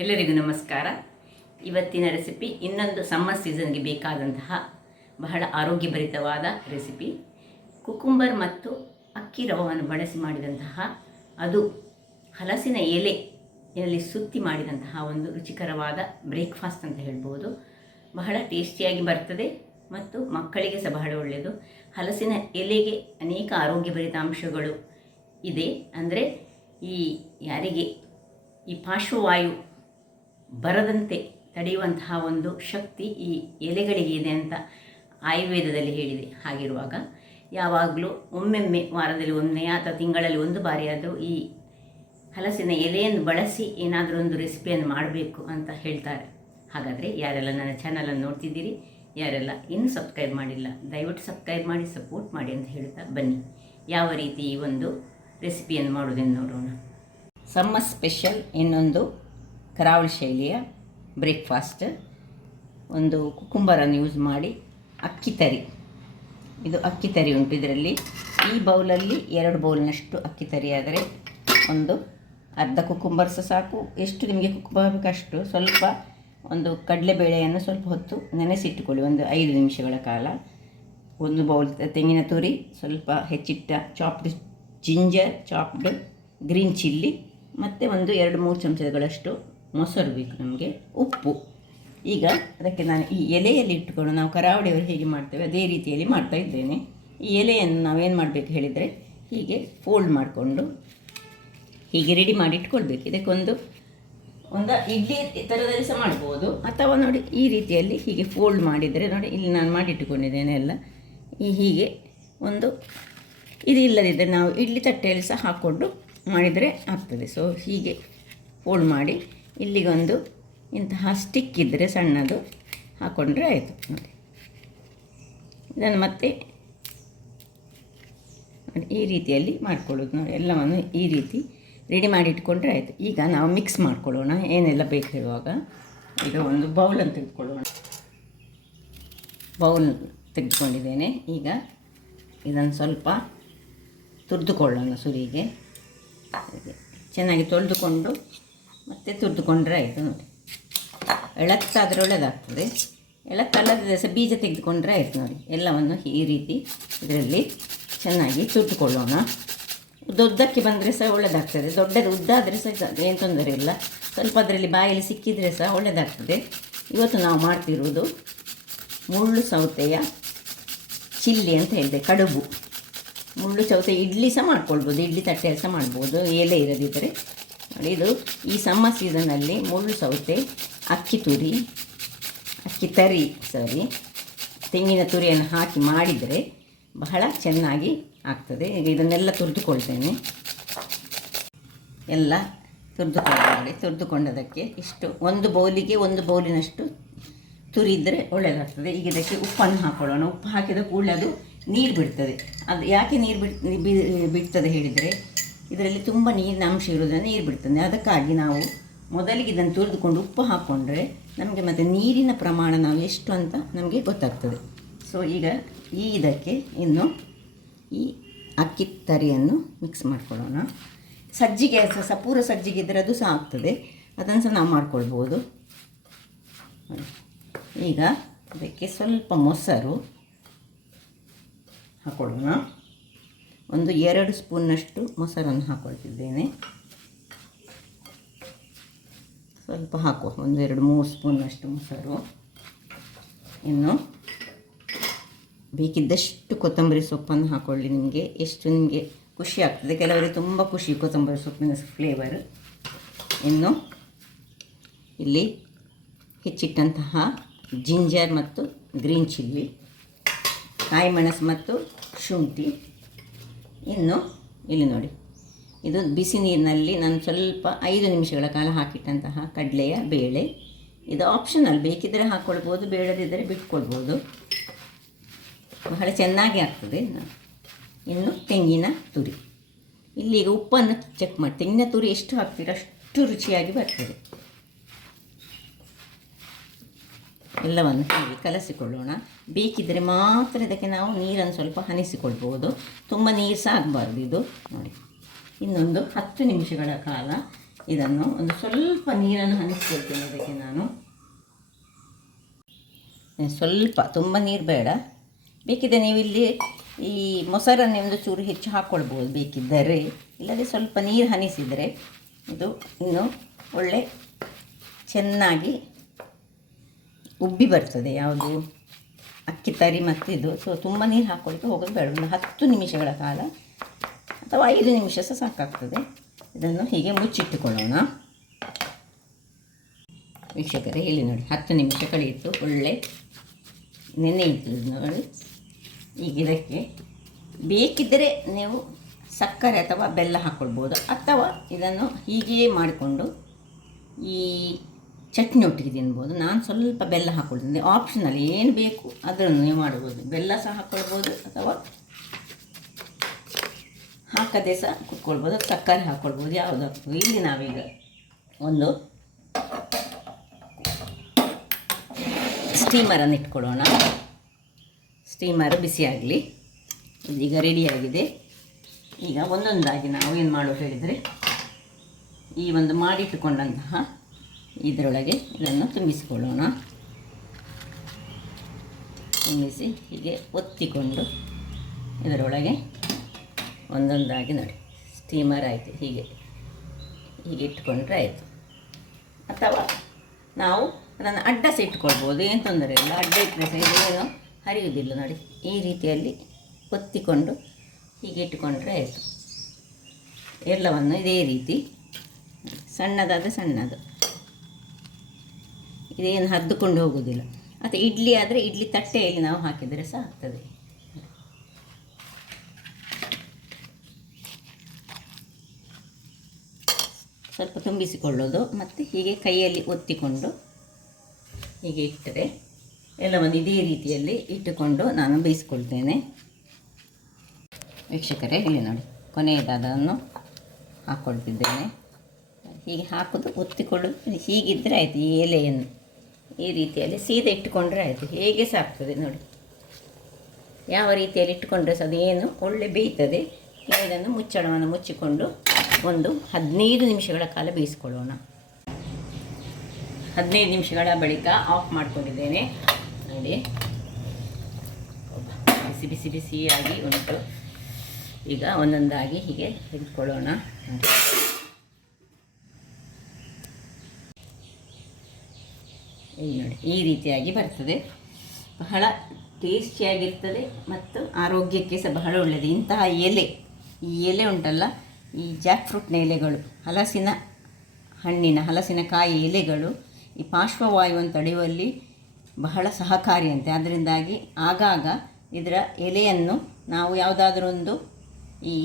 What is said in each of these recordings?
ಎಲ್ಲರಿಗೂ ನಮಸ್ಕಾರ. ಇವತ್ತಿನ ರೆಸಿಪಿ ಇನ್ನೊಂದು ಸಮ್ಮರ್ ಸೀಸನ್ಗೆ ಬೇಕಾದಂತಹ ಬಹಳ ಆರೋಗ್ಯಭರಿತವಾದ ರೆಸಿಪಿ. ಕುಕುಂಬರ್ ಮತ್ತು ಅಕ್ಕಿ ರವವನ್ನು ಬಳಸಿ ಮಾಡಿದಂತಹ, ಅದು ಹಲಸಿನ ಎಲೆಯಲ್ಲಿ ಸುತ್ತಿ ಮಾಡಿದಂತಹ ಒಂದು ರುಚಿಕರವಾದ ಬ್ರೇಕ್ಫಾಸ್ಟ್ ಅಂತ ಹೇಳ್ಬೋದು. ಬಹಳ ಟೇಸ್ಟಿಯಾಗಿ ಬರ್ತದೆ ಮತ್ತು ಮಕ್ಕಳಿಗೆ ಸಹ ಬಹಳ ಒಳ್ಳೆಯದು. ಹಲಸಿನ ಎಲೆಗೆ ಅನೇಕ ಆರೋಗ್ಯಭರಿತ ಅಂಶಗಳು ಇದೆ. ಅಂದರೆ ಯಾರಿಗೆ ಈ ಪಾರ್ಶ್ವವಾಯು ಬರದಂತೆ ತಡೆಯುವಂತಹ ಒಂದು ಶಕ್ತಿ ಈ ಎಲೆಗಳಿಗೆ ಇದೆ ಅಂತ ಆಯುರ್ವೇದದಲ್ಲಿ ಹೇಳಿದೆ. ಹಾಗಿರುವಾಗ ಯಾವಾಗಲೂ ಒಮ್ಮೊಮ್ಮೆ ವಾರದಲ್ಲಿ ಒಮ್ಮೆ ಅಥವಾ ತಿಂಗಳಲ್ಲಿ ಒಂದು ಬಾರಿಯಾದರೂ ಈ ಹಲಸಿನ ಎಲೆಯನ್ನು ಬಳಸಿ ಏನಾದರೂ ಒಂದು ರೆಸಿಪಿಯನ್ನು ಮಾಡಬೇಕು ಅಂತ ಹೇಳ್ತಾರೆ. ಹಾಗಾದರೆ ಯಾರೆಲ್ಲ ನನ್ನ ಚಾನಲನ್ನು ನೋಡ್ತಿದ್ದೀರಿ, ಯಾರೆಲ್ಲ ಇನ್ನೂ ಸಬ್ಸ್ಕ್ರೈಬ್ ಮಾಡಿಲ್ಲ, ದಯವಿಟ್ಟು ಸಬ್ಸ್ಕ್ರೈಬ್ ಮಾಡಿ ಸಪೋರ್ಟ್ ಮಾಡಿ ಅಂತ ಹೇಳ್ತಾ ಬನ್ನಿ ಯಾವ ರೀತಿ ಈ ಒಂದು ರೆಸಿಪಿಯನ್ನು ಮಾಡೋದನ್ನು ನೋಡೋಣ. ಸಮ್ಮರ್ ಸ್ಪೆಷಲ್ ಇನ್ನೊಂದು ಕರಾವಳಿ ಶೈಲಿಯ ಬ್ರೇಕ್ಫಾಸ್ಟ್. ಒಂದು ಕುಕುಂಬರನ್ನು ಯೂಸ್ ಮಾಡಿ ಅಕ್ಕಿ ತರಿ, ಇದು ಅಕ್ಕಿ ತರಿ ಉಂಟು. ಇದರಲ್ಲಿ ಈ ಬೌಲಲ್ಲಿ 2 ಬೌಲ್ನಷ್ಟು ಅಕ್ಕಿ ತರಿ ಆದರೆ ಒಂದು ಅರ್ಧ ಕುಕುಂಬರ್ ಸಹ ಸಾಕು. ಎಷ್ಟು ನಿಮಗೆ ಕುಕುಂಬರ್ ಬೇಕಷ್ಟು. ಸ್ವಲ್ಪ ಒಂದು ಕಡಲೆಬೇಳೆಯನ್ನು ಸ್ವಲ್ಪ ಹೊತ್ತು ನೆನೆಸಿಟ್ಟುಕೊಳ್ಳಿ, ಒಂದು 5 ನಿಮಿಷಗಳ ಕಾಲ. 1 ಬೌಲ್ ತೆಂಗಿನ ತುರಿ, ಸ್ವಲ್ಪ ಹೆಚ್ಚಿಟ್ಟ chopped ginger, chopped green chilli, ಮತ್ತು ಒಂದು 2-3 ಚಮಚಗಳಷ್ಟು ಮೊಸರು ಬೇಕು ನಮಗೆ. ಉಪ್ಪು. ಈಗ ಅದಕ್ಕೆ ನಾನು ಈ ಎಲೆಯಲ್ಲಿ ಇಟ್ಟುಕೊಂಡು ನಾವು ಕರಾವಳಿಯವರು ಹೇಗೆ ಮಾಡ್ತೇವೆ ಅದೇ ರೀತಿಯಲ್ಲಿ ಮಾಡ್ತಾ ಇದ್ದೇನೆ. ಈ ಎಲೆಯನ್ನು ನಾವೇನು ಮಾಡಬೇಕು ಹೇಳಿದರೆ, ಹೀಗೆ ಫೋಲ್ಡ್ ಮಾಡಿಕೊಂಡು ಹೀಗೆ ರೆಡಿ ಮಾಡಿ ಇಟ್ಕೊಳ್ಬೇಕು. ಇದಕ್ಕೊಂದು ಇಡ್ಲಿ ಥರದಲ್ಲಿ ಸಹ ಮಾಡ್ಬೋದು, ಅಥವಾ ನೋಡಿ ಈ ರೀತಿಯಲ್ಲಿ ಹೀಗೆ ಫೋಲ್ಡ್ ಮಾಡಿದರೆ, ನೋಡಿ ಇಲ್ಲಿ ನಾನು ಮಾಡಿಟ್ಟುಕೊಂಡಿದ್ದೇನೆ ಎಲ್ಲ. ಹೀಗೆ ಒಂದು ಇದು ಇಲ್ಲದಿದ್ದರೆ ನಾವು ಇಡ್ಲಿ ತಟ್ಟೆಯಲ್ಲಿ ಸಹ ಹಾಕ್ಕೊಂಡು ಮಾಡಿದರೆ ಆಗ್ತದೆ. ಸೊ ಹೀಗೆ ಫೋಲ್ಡ್ ಮಾಡಿ ಇಲ್ಲಿಗೊಂದು ಇಂತಹ ಸ್ಟಿಕ್ ಇದ್ದರೆ ಸಣ್ಣದು ಹಾಕ್ಕೊಂಡ್ರೆ ಆಯಿತು. ನೋಡಿ ಇದನ್ನು ಮತ್ತೆ ಈ ರೀತಿಯಲ್ಲಿ ಮಾಡ್ಕೊಳ್ಳೋದು. ನೋಡಿ ಎಲ್ಲವನ್ನು ಈ ರೀತಿ ರೆಡಿ ಮಾಡಿ ಇಟ್ಕೊಂಡ್ರೆ ಆಯಿತು. ಈಗ ನಾವು ಮಿಕ್ಸ್ ಮಾಡ್ಕೊಳ್ಳೋಣ ಏನೆಲ್ಲ ಬೇಕು ಹೇಳುವಾಗ. ಈಗ ಒಂದು ಬೌಲನ್ನು ತೆಗೆದುಕೊಳ್ಳೋಣ. ಬೌಲ್ ತೆಗೆದುಕೊಂಡಿದ್ದೇನೆ. ಈಗ ಇದನ್ನು ಸ್ವಲ್ಪ ತುರಿದುಕೊಳ್ಳೋಣ ಸುರಿಗೆ. ಚೆನ್ನಾಗಿ ತೊಳೆದುಕೊಂಡು ಮತ್ತೆ ತುರಿದುಕೊಂಡ್ರೆ ಆಯಿತು. ನೋಡಿ ಎಳತ್ತಾದರೆ ಒಳ್ಳೆಯದಾಗ್ತದೆ, ಎಳತ್ತಲ್ಲದೆ ಸಹ ಬೀಜ ತೆಗೆದುಕೊಂಡ್ರೆ ಆಯಿತು. ನೋಡಿ ಎಲ್ಲವನ್ನು ಈ ರೀತಿ ಇದರಲ್ಲಿ ಚೆನ್ನಾಗಿ ತುರಿದುಕೊಳ್ಳೋಣ. ಉದ್ದಕ್ಕೆ ಬಂದರೆ ಸಹ ಒಳ್ಳೆಯದಾಗ್ತದೆ. ಉದ್ದ ಆದರೆ ಸಹ ಏನು ತೊಂದರೆ ಇಲ್ಲ. ಸ್ವಲ್ಪ ಅದರಲ್ಲಿ ಬಾಯಲ್ಲಿ ಸಿಕ್ಕಿದರೆ ಸಹ ಒಳ್ಳೆಯದಾಗ್ತದೆ. ಇವತ್ತು ನಾವು ಮಾಡ್ತಿರುವುದು ಮುಳ್ಳು ಸೌತೆಯ ಚಿಲ್ಲಿ ಅಂತ ಹೇಳಿದೆ, ಕಡುಬು. ಮುಳ್ಳು ಸೌತೆ ಇಡ್ಲಿ ಸಹ ಮಾಡ್ಕೊಳ್ಬೋದು, ಇಡ್ಲಿ ತಟ್ಟೆಯಲ್ಲಿ ಸಹ ಮಾಡ್ಬೋದು ಎಲೆ ಇರದಿದ್ದರೆ. ನೋಡಿ ಇದು ಈ ಸಮ್ಮರ್ ಸೀಸನಲ್ಲಿ ಮುಳ್ಳು ಸೌತೆ, ಅಕ್ಕಿ ತರಿ ತೆಂಗಿನ ತುರಿಯನ್ನು ಹಾಕಿ ಮಾಡಿದರೆ ಬಹಳ ಚೆನ್ನಾಗಿ ಆಗ್ತದೆ. ಈಗ ಇದನ್ನೆಲ್ಲ ತುರಿದುಕೊಳ್ತೇನೆ. ಎಲ್ಲ ತುರಿದುಕೊಂಡದಕ್ಕೆ ಇಷ್ಟು 1 ಬೌಲಿಗೆ 1 ಬೌಲಿನಷ್ಟು ತುರಿದರೆ ಒಳ್ಳೆಯದಾಗ್ತದೆ. ಈಗ ಇದಕ್ಕೆ ಉಪ್ಪನ್ನು ಹಾಕ್ಕೊಳ್ಳೋಣ. ಉಪ್ಪು ಹಾಕಿದ ಕೂಡಲೇ ಅದು ನೀರು ಬಿಡ್ತದೆ. ಅದು ಯಾಕೆ ನೀರು ಬಿಡ್ತದೆ ಹೇಳಿದರೆ, ಇದರಲ್ಲಿ ತುಂಬ ನೀರಿನ ಅಂಶ ಇರೋದನ್ನು ನೀರು ಬಿಡ್ತದೆ. ಅದಕ್ಕಾಗಿ ನಾವು ಮೊದಲಿಗೆ ಇದನ್ನು ತುರಿದುಕೊಂಡು ಉಪ್ಪು ಹಾಕ್ಕೊಂಡ್ರೆ ನಮಗೆ ಮತ್ತು ನೀರಿನ ಪ್ರಮಾಣ ನಾವು ಎಷ್ಟು ಅಂತ ನಮಗೆ ಗೊತ್ತಾಗ್ತದೆ. ಸೊ ಈಗ ಇದಕ್ಕೆ ಇನ್ನು ಈ ಅಕ್ಕಿ ತರಿಯನ್ನು ಮಿಕ್ಸ್ ಮಾಡ್ಕೊಳ್ಳೋಣ. ಸಜ್ಜಿಗೆ ಸಹ ಪೂರ ಸಜ್ಜಿಗೆ ಇದ್ದರೆ ಅದು ಸಹ ಆಗ್ತದೆ, ಅದನ್ನು ಸಹ ನಾವು ಮಾಡ್ಕೊಳ್ಬೋದು. ಈಗ ಅದಕ್ಕೆ ಸ್ವಲ್ಪ ಮೊಸರು ಹಾಕೊಳ್ಳೋಣ. ಒಂದು 2 ಸ್ಪೂನ್ನಷ್ಟು ಮೊಸರನ್ನು ಹಾಕ್ಕೊಳ್ತಿದ್ದೇನೆ. ಸ್ವಲ್ಪ ಹಾಕುವ, 1-2-3 ಸ್ಪೂನ್ನಷ್ಟು ಮೊಸರು. ಇನ್ನು ಬೇಕಿದ್ದಷ್ಟು ಕೊತ್ತಂಬರಿ ಸೊಪ್ಪನ್ನು ಹಾಕ್ಕೊಳ್ಳಿ. ನಿಮಗೆ ಖುಷಿ ಆಗ್ತದೆ. ಕೆಲವರಿಗೆ ತುಂಬ ಖುಷಿ ಕೊತ್ತಂಬರಿ ಸೊಪ್ಪಿನ ಫ್ಲೇವರ್. ಇನ್ನು ಇಲ್ಲಿ ಹೆಚ್ಚಿಟ್ಟಂತಹ ಜಿಂಜರ್ ಮತ್ತು ಗ್ರೀನ್ ಚಿಲ್ಲಿ, ಕಾಯಿ ಮೆಣಸು ಮತ್ತು ಶುಂಠಿ. ಇನ್ನು ಇಲ್ಲಿ ನೋಡಿ, ಇದು ಬಿಸಿ ನೀರಿನಲ್ಲಿ ನಾನು ಸ್ವಲ್ಪ 5 ನಿಮಿಷಗಳ ಕಾಲ ಹಾಕಿಟ್ಟಂತಹ ಕಡಲೆಯ ಬೇಳೆ. ಇದು ಆಪ್ಷನಲ್, ಬೇಕಿದ್ದರೆ ಹಾಕ್ಕೊಳ್ಬೋದು, ಬೇಡದಿದ್ದರೆ ಬಿಟ್ಕೊಳ್ಬೋದು. ಬಹಳ ಚೆನ್ನಾಗಿ ಆಗ್ತದೆ. ಇನ್ನು ತೆಂಗಿನ ತುರಿ. ಇಲ್ಲಿಗ ಉಪ್ಪನ್ನು ಚೆಕ್ ಮಾಡಿ, ತೆಂಗಿನ ತುರಿ ಎಷ್ಟು ಹಾಕ್ತೀರ ಅಷ್ಟು ರುಚಿಯಾಗಿ ಬರ್ತದೆ. ಎಲ್ಲವನ್ನು ಹೀಗೆ ಕಲಸಿಕೊಳ್ಳೋಣ. ಬೇಕಿದ್ದರೆ ಮಾತ್ರ ಇದಕ್ಕೆ ನಾವು ನೀರನ್ನು ಸ್ವಲ್ಪ ಹನಿಸಿಕೊಳ್ಬೋದು, ತುಂಬ ನೀರು ಸಹ ಆಗಬಾರ್ದು ಇದು. ನೋಡಿ ಇನ್ನೊಂದು 10 ನಿಮಿಷಗಳ ಕಾಲ ಇದನ್ನು ಒಂದು ಸ್ವಲ್ಪ ನೀರನ್ನು ಹನಿಸ್ಕೊಳ್ತೇನೆ. ಅದಕ್ಕೆ ನಾನು ಸ್ವಲ್ಪ, ತುಂಬ ನೀರು ಬೇಡ. ಬೇಕಿದ್ದರೆ ನೀವು ಇಲ್ಲಿ ಈ ಮೊಸರನ್ನು ಒಂದು ಚೂರು ಹೆಚ್ಚು ಹಾಕ್ಕೊಳ್ಬೋದು ಬೇಕಿದ್ದರೆ. ಇಲ್ಲದೆ ಸ್ವಲ್ಪ ನೀರು ಹನಿಸಿದರೆ ಇದು ಇನ್ನು ಒಳ್ಳೆ ಚೆನ್ನಾಗಿ ಉಬ್ಬಿ ಬರ್ತದೆ. ಯಾವುದು ಅಕ್ಕಿ ತರಿ ಮತ್ತು ಇದು. ಸೊ ತುಂಬ ನೀರು ಹಾಕ್ಕೊಳ್ತಾ ಹೋಗೋದು ಬೇಡ. ಒಂದು 10 ನಿಮಿಷಗಳ ಕಾಲ ಅಥವಾ 5 ನಿಮಿಷ ಸಹ ಸಾಕಾಗ್ತದೆ. ಇದನ್ನು ಹೀಗೆ ಮುಚ್ಚಿಟ್ಟುಕೊಳ್ಳೋಣ. ವೀಕ್ಷಕರೇ, ಇಲ್ಲಿ ನೋಡಿ 10 ನಿಮಿಷ ಕಳೆಯಿತು. ಒಳ್ಳೆ ನೆನೆಯಿತು ನೋಡಿ. ಈಗ ಇದಕ್ಕೆ ಬೇಕಿದ್ದರೆ ನೀವು ಸಕ್ಕರೆ ಅಥವಾ ಬೆಲ್ಲ ಹಾಕ್ಕೊಳ್ಬೋದು, ಅಥವಾ ಇದನ್ನು ಹೀಗೆಯೇ ಮಾಡಿಕೊಂಡು ಈ ಚಟ್ನಿ ಒಟ್ಟಿಗೆ ತಿನ್ಬೋದು. ನಾನು ಸ್ವಲ್ಪ ಬೆಲ್ಲ ಹಾಕ್ಕೊಳ್ತೀನಿ, ಆಪ್ಷನಲ್, ಏನು ಬೇಕು ಅದನ್ನು ನೀವು ಮಾಡ್ಬೋದು. ಬೆಲ್ಲ ಸಹ ಹಾಕ್ಕೊಳ್ಬೋದು ಅಥವಾ ಹಾಕದೆ ಸಹ ಕುತ್ಕೊಳ್ಬೋದು, ಸಕ್ಕರೆ ಹಾಕ್ಕೊಳ್ಬೋದು, ಯಾವುದಾಗ್ತದೆ. ಇಲ್ಲಿ ನಾವೀಗ ಒಂದು ಸ್ಟೀಮರನ್ನು ಇಟ್ಕೊಳ್ಳೋಣ. ಸ್ಟೀಮರ್ ಬಿಸಿಯಾಗಲಿ. ಇದೀಗ ರೆಡಿಯಾಗಿದೆ. ಈಗ ಒಂದೊಂದಾಗಿ ನಾವು ಏನು ಮಾಡೋದು ಹೇಳಿದರೆ, ಈ ಒಂದು ಮಾಡಿಟ್ಟುಕೊಂಡಂತಹ ಇದರೊಳಗೆ ಇದನ್ನು ತುಂಬಿಸಿಕೊಳ್ಳೋಣ. ತುಂಬಿಸಿ ಹೀಗೆ ಒತ್ತಿಕೊಂಡು ಇದರೊಳಗೆ ಒಂದೊಂದಾಗಿ ನೋಡಿ ಸ್ಟೀಮರ್ ಆಯಿತು. ಹೀಗೆ ಇಟ್ಕೊಂಡ್ರೆ ಆಯಿತು. ಅಥವಾ ನಾವು ಅದನ್ನು ಅಡ್ಡ ಸಹ ಇಟ್ಕೊಳ್ಬೋದು, ಏನು ತೊಂದರೆ ಇಲ್ಲ. ಅಡ್ಡ ಇಟ್ಟರೆ ಸಹ ಏನು ಹರಿಯುವುದಿಲ್ಲ ನೋಡಿ. ಈ ರೀತಿಯಲ್ಲಿ ಒತ್ತಿಕೊಂಡು ಹೀಗೆ ಇಟ್ಟುಕೊಂಡ್ರೆ ಆಯಿತು. ಎಲ್ಲವನ್ನು ಇದೇ ರೀತಿ ಸಣ್ಣದಾದ ಸಣ್ಣದು, ಇದೇನು ಹದ್ದುಕೊಂಡು ಹೋಗೋದಿಲ್ಲ. ಮತ್ತು ಇಡ್ಲಿ ಆದರೆ ಇಡ್ಲಿ ತಟ್ಟೆಯಲ್ಲಿ ನಾವು ಹಾಕಿದರೆ ಸಹ ಆಗ್ತದೆ. ಸ್ವಲ್ಪ ತುಂಬಿಸಿಕೊಳ್ಳೋದು ಮತ್ತು ಹೀಗೆ ಕೈಯಲ್ಲಿ ಒತ್ತಿಕೊಂಡು ಹೀಗೆ ಇಟ್ಟರೆ ಎಲ್ಲವನ್ನು ಇದೇ ರೀತಿಯಲ್ಲಿ ಇಟ್ಟುಕೊಂಡು ನಾನು ಬೇಯಿಸ್ಕೊಳ್ತೇನೆ. ವೀಕ್ಷಕರೇ, ಇಲ್ಲಿ ನೋಡಿ ಕೊನೆಯದಾದನ್ನು ಹಾಕ್ಕೊಳ್ತಿದ್ದೇನೆ. ಹೀಗೆ ಹಾಕೋದು, ಒತ್ತಿಕೊಳ್ಳೋದು. ಹೀಗಿದ್ದರೆ ಆಯಿತು. ಈ ಎಲೆಯನ್ನು ಈ ರೀತಿಯಲ್ಲಿ ಸೀದಾ ಇಟ್ಟುಕೊಂಡ್ರೆ ಆಯಿತು. ಹೇಗೆ ಸಹ ಆಗ್ತದೆ ನೋಡಿ. ಯಾವ ರೀತಿಯಲ್ಲಿ ಇಟ್ಟುಕೊಂಡ್ರೆ ಸಹ ಅದೇನು ಒಳ್ಳೆ ಬೇಯ್ತದೆ. ಇದನ್ನು ಮುಚ್ಚಳವನ್ನು ಮುಚ್ಚಿಕೊಂಡು ಒಂದು 15 ನಿಮಿಷಗಳ ಕಾಲ ಬೇಯಿಸ್ಕೊಳ್ಳೋಣ. 15 ನಿಮಿಷಗಳ ಬಳಿಕ ಆಫ್ ಮಾಡ್ಕೊಂಡಿದ್ದೇನೆ ನೋಡಿ. ಬಿಸಿ ಬಿಸಿ ಬಿಸಿಯಾಗಿ ಉಂಟು. ಈಗ ಒಂದೊಂದಾಗಿ ಹೀಗೆ ತೆಗೆದುಕೊಳ್ಳೋಣ. ಇಲ್ಲಿ ನೋಡಿ, ಈ ರೀತಿಯಾಗಿ ಬರ್ತದೆ. ಬಹಳ ಟೇಸ್ಟಿಯಾಗಿರ್ತದೆ ಮತ್ತು ಆರೋಗ್ಯಕ್ಕೆ ಸಹ ಬಹಳ ಒಳ್ಳೆಯದು. ಇಂತಹ ಎಲೆ, ಈ ಎಲೆ ಉಂಟಲ್ಲ, ಈ ಜಾಕ್ ಫ್ರೂಟ್ನ ಎಲೆಗಳು, ಹಲಸಿನಕಾಯಿ ಎಲೆಗಳು ಈ ಪಾರ್ಶ್ವವಾಯುವನ್ನು ತಡೆಯುವಲ್ಲಿ ಬಹಳ ಸಹಕಾರಿಯಂತೆ. ಅದರಿಂದಾಗಿ ಆಗಾಗ ಇದರ ಎಲೆಯನ್ನು ನಾವು ಯಾವುದಾದ್ರೂ ಒಂದು ಈ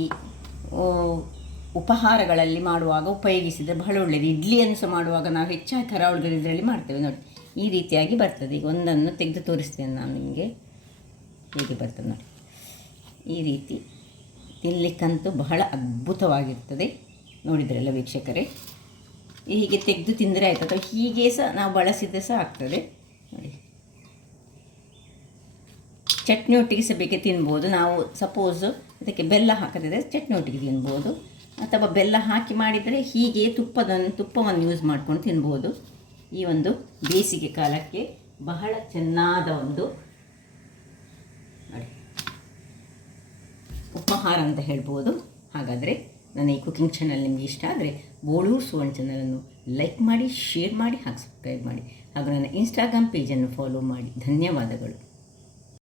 ಉಪಹಾರಗಳಲ್ಲಿ ಮಾಡುವಾಗ ಉಪಯೋಗಿಸಿದರೆ ಬಹಳ ಒಳ್ಳೆಯದು. ಇಡ್ಲಿಯನ್ನು ಸಹ ಮಾಡುವಾಗ ನಾವು ಹೆಚ್ಚಾಗಿ ಕರಾವಳಿಗಳು ಇದರಲ್ಲಿ ಮಾಡ್ತೇವೆ ನೋಡಿ. ಈ ರೀತಿಯಾಗಿ ಬರ್ತದೆ. ಈಗ ಒಂದನ್ನು ತೆಗೆದು ತೋರಿಸ್ತೇನೆ ನಾನು ನಿಮಗೆ. ಹೇಗೆ ಬರ್ತದೆ ನೋಡಿ. ಈ ರೀತಿ ತಿನ್ನಲಿಕ್ಕಂತೂ ಬಹಳ ಅದ್ಭುತವಾಗಿರ್ತದೆ. ನೋಡಿದ್ರಲ್ಲ ವೀಕ್ಷಕರೇ, ಹೀಗೆ ತೆಗೆದು ತಿಂದರೆ ಆಯ್ತು. ಅಥವಾ ಹೀಗೆ ಸಹ ನಾವು ಬಳಸಿದರೆ ಸಹ ಆಗ್ತದೆ ನೋಡಿ. ಚಟ್ನಿ ಒಟ್ಟಿಗೆ ಸಹ ಬೇಕೆ ತಿನ್ಬೋದು. ನಾವು ಸಪೋಸು ಇದಕ್ಕೆ ಬೆಲ್ಲ ಹಾಕದಿದ್ದರೆ ಚಟ್ನಿ ಒಟ್ಟಿಗೆ ತಿನ್ಬೋದು, ಅಥವಾ ಬೆಲ್ಲ ಹಾಕಿ ಮಾಡಿದರೆ ಹೀಗೆ ತುಪ್ಪವನ್ನು ಯೂಸ್ ಮಾಡ್ಕೊಂಡು ತಿನ್ಬೋದು. ಈ ಒಂದು ಬೇಸಿಗೆ ಕಾಲಕ್ಕೆ ಬಹಳ ಚೆನ್ನಾದ ಒಂದು ನೋಡಿ ಉಪಹಾರ ಅಂತ ಹೇಳ್ಬೋದು. ಹಾಗಾದರೆ ನನ್ನ ಈ ಕುಕಿಂಗ್ ಚಾನಲ್ ನಿಮಗೆ ಇಷ್ಟ ಆದರೆ ಬೋಳೂರು ಸುವರ್ಣ ಚಾನಲನ್ನು ಲೈಕ್ ಮಾಡಿ, ಶೇರ್ ಮಾಡಿ, ಹಾಗೆ ಸಬ್ಸ್ಕ್ರೈಬ್ ಮಾಡಿ. ಹಾಗೂ ನನ್ನ ಇನ್ಸ್ಟಾಗ್ರಾಮ್ ಪೇಜನ್ನು ಫಾಲೋ ಮಾಡಿ. ಧನ್ಯವಾದಗಳು.